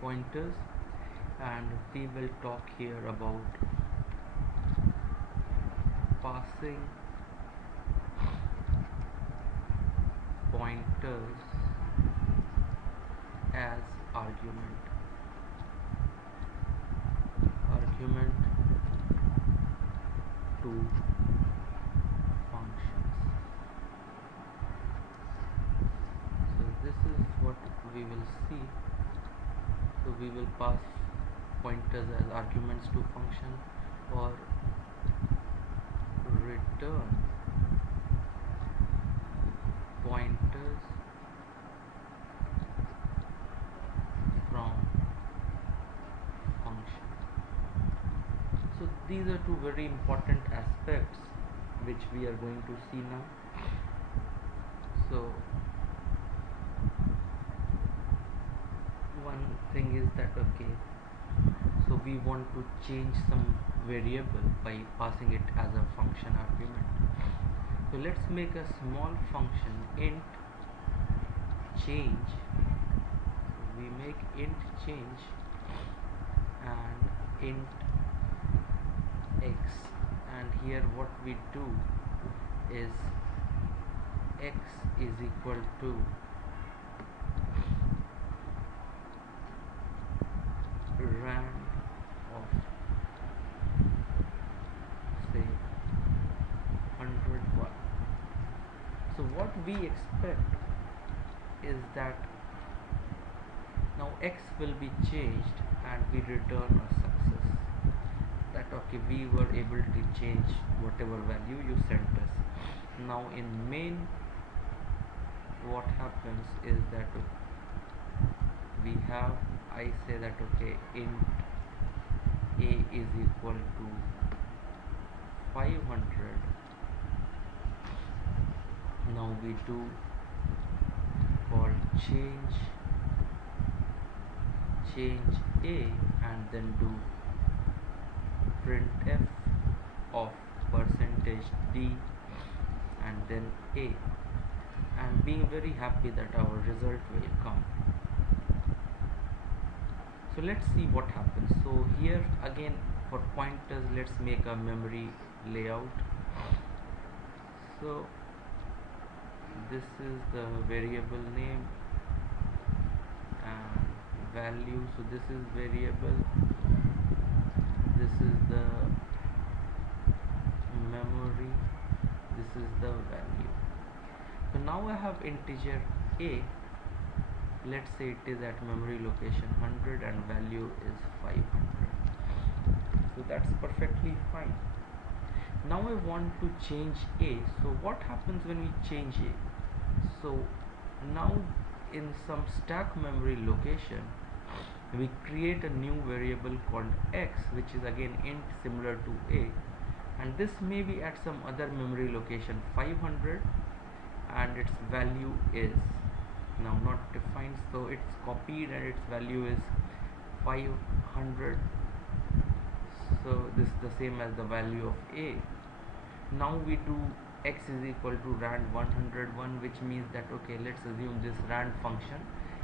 pointers, and we will talk here about passing pointers as argument to functions. So this is what we will see. So we will pass pointers as arguments to function, or return pointers from function. So these are two very important aspects which we are going to see now. So one thing is that, okay, so we want to change some variable by passing it as a function argument. So let's make a small function int change. So we make int change and int x, and here what we do is x is equal to rand of, say, 101. So what we expect is that now x will be changed and we return a success, that okay, we were able to change whatever value you sent us. Now in main, what happens is that we have, I say that okay, int a is equal to 500. Now we do call change a, and then do printf of %d and then a, and being very happy that our result will come. So let's see what happens. So here again, for pointers, let's make a memory layout. So this is the variable name and value. So this is variable, this is the memory, this is the value. So now I have integer a, let's say it is at memory location 100 and value is 500. So that's perfectly fine. Now I want to change a. So what happens when we change a? So now in some stack memory location, we create a new variable called x, which is again int similar to a, and this may be at some other memory location 500, and its value is now not defined, so it's copied and its value is 500. So this is the same as the value of a. Now we do x is equal to rand 101, which means that okay, let's assume this rand function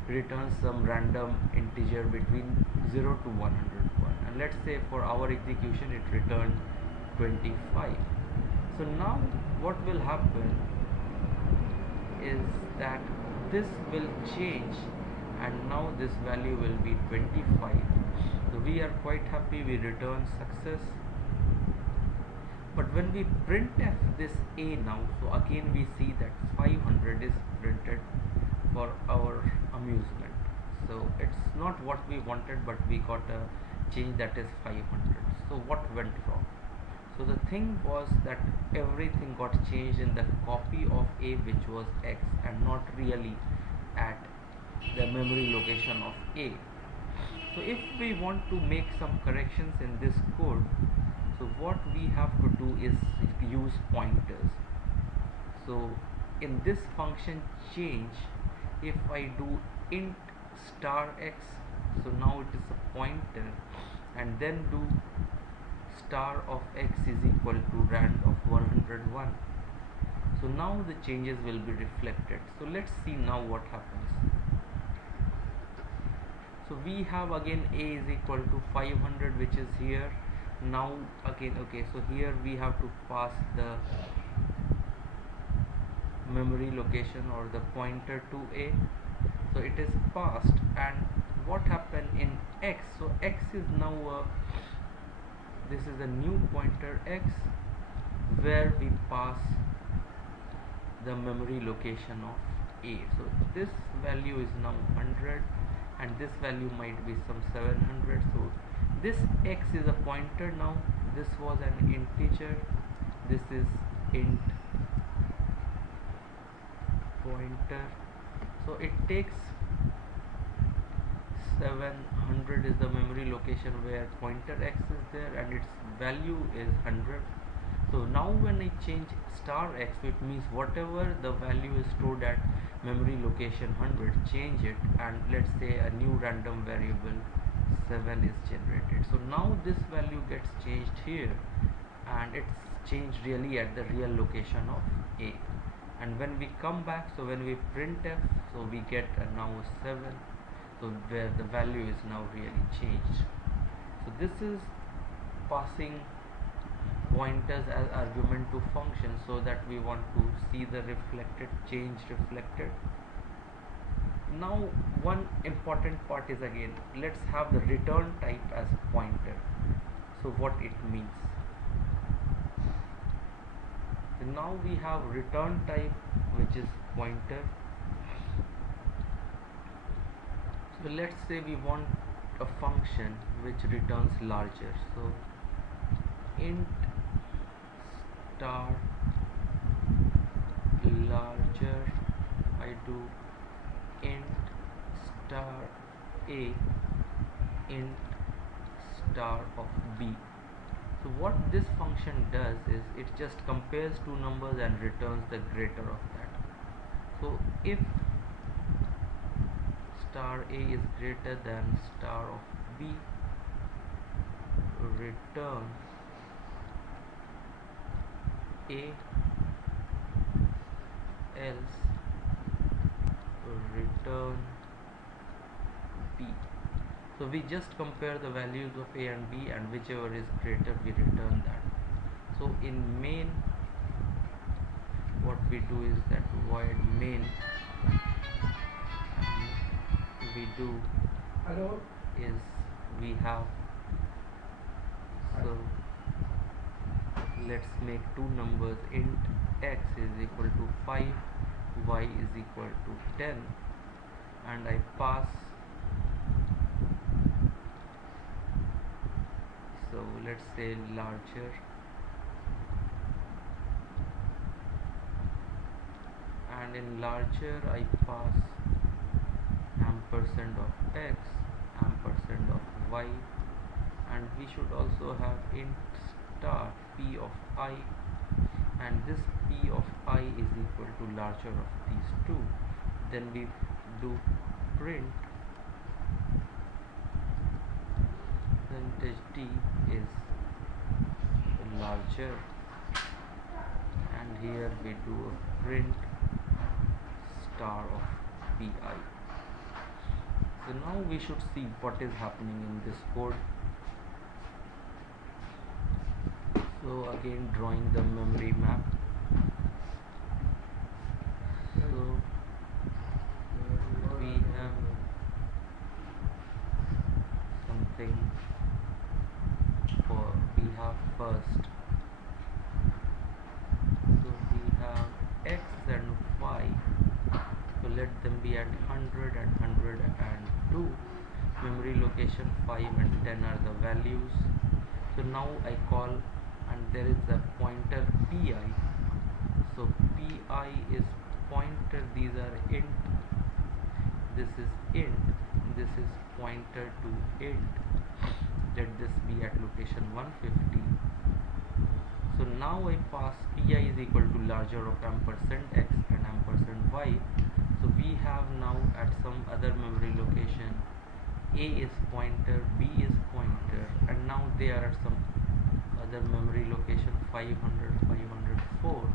returns some random integer between 0 to 101, and let's say for our execution it returned 25. So now what will happen is that this will change, and now this value will be 25. So we are quite happy, we return success. But when we printf this a now, so again we see that 500 is printed for our amusement. So it's not what we wanted, but we got a change that is 500. So what went wrong? So the thing was that everything got changed in the copy of a, which was x, and not really at the memory location of a. So if we want to make some corrections in this code, so what we have to do is use pointers. So in this function change, if I do int star x, so now it is a pointer, and then do star of x is equal to rand of 101. So now the changes will be reflected. So let's see now what happens. So we have again a is equal to 500, which is here. Now again, okay, so here we have to pass the memory location or the pointer to a. So it is passed, and what happened in x? So x is now this is a new pointer x, where we pass the memory location of a. So this value is now 100, and this value might be some 700. So this x is a pointer now. This was an integer, this is int pointer. So it takes 700 is the memory location where pointer x is there, and its value is 100. So now when I change star x, it means whatever the value is stored at memory location 100, change it, and let's say a new random variable 7 is generated. So now this value gets changed here, and it's changed really at the real location of a. And when we come back, so when we printf, so we get now 7, so where the value is now really changed. So this is passing pointers as argument to functions, so that we want to see the reflected change reflected. Now one important part is, again, let's have the return type as pointer. So what it means? So now we have return type, which is pointer. So let's say we want a function which returns larger. So int star larger, I do int star a int star of b. So what this function does is it just compares two numbers and returns the greater of that. So if star a is greater than star of b, return a, else return b. So we just compare the values of a and b, and whichever is greater we return that. So in main, what we do is that void main, and we do is we have, so let's make two numbers. Int x is equal to 5, y is equal to 10, and I pass, so let's say larger, and in larger I pass ampersand of x, ampersand of y, and we should also have int star p of I, and this p of I is equal to larger of these two. Then we do print percentage d is larger, and here we do a print star of pi. So now we should see what is happening in this code. So again, drawing the memory map. So we have something for, we have first, so we have x and y, so let them be at 100 and 102. Memory location 5 and 10 are the values. So now I call, and there is a pointer pi. So pi is pointer, these are int, this is int, this is pointer to int. Let this be at location 150. So now I pass pi is equal to larger of ampersand x and ampersand y. So we have now at some other memory location, a is pointer, b is pointer, and now they are at some other memory location 500, 504,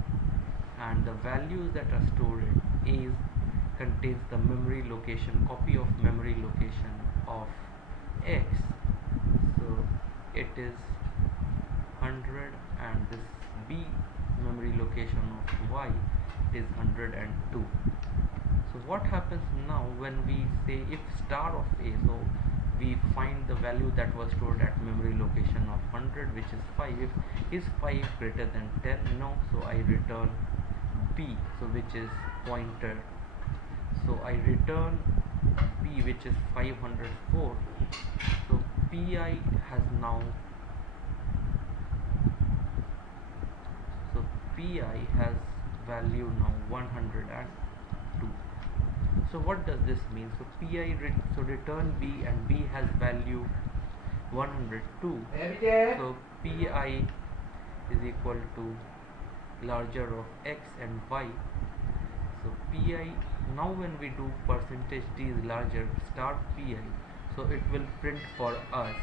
and the values that are stored in a contains the memory location, copy of memory location of x, so it is 100, and this b memory location of y is 102. So what happens now when we say if star of a, so we find the value that was stored at memory location of 100, which is 5. If is 5 greater than 10? No. So I return b, so which is pointer. So I return b, which is 504. So pi has now, so pi has value now 102. So what does this mean? So so return b, and b has value 102. So pi is equal to larger of x and y. So pi, now when we do percentage d is larger star pi, so it will print for us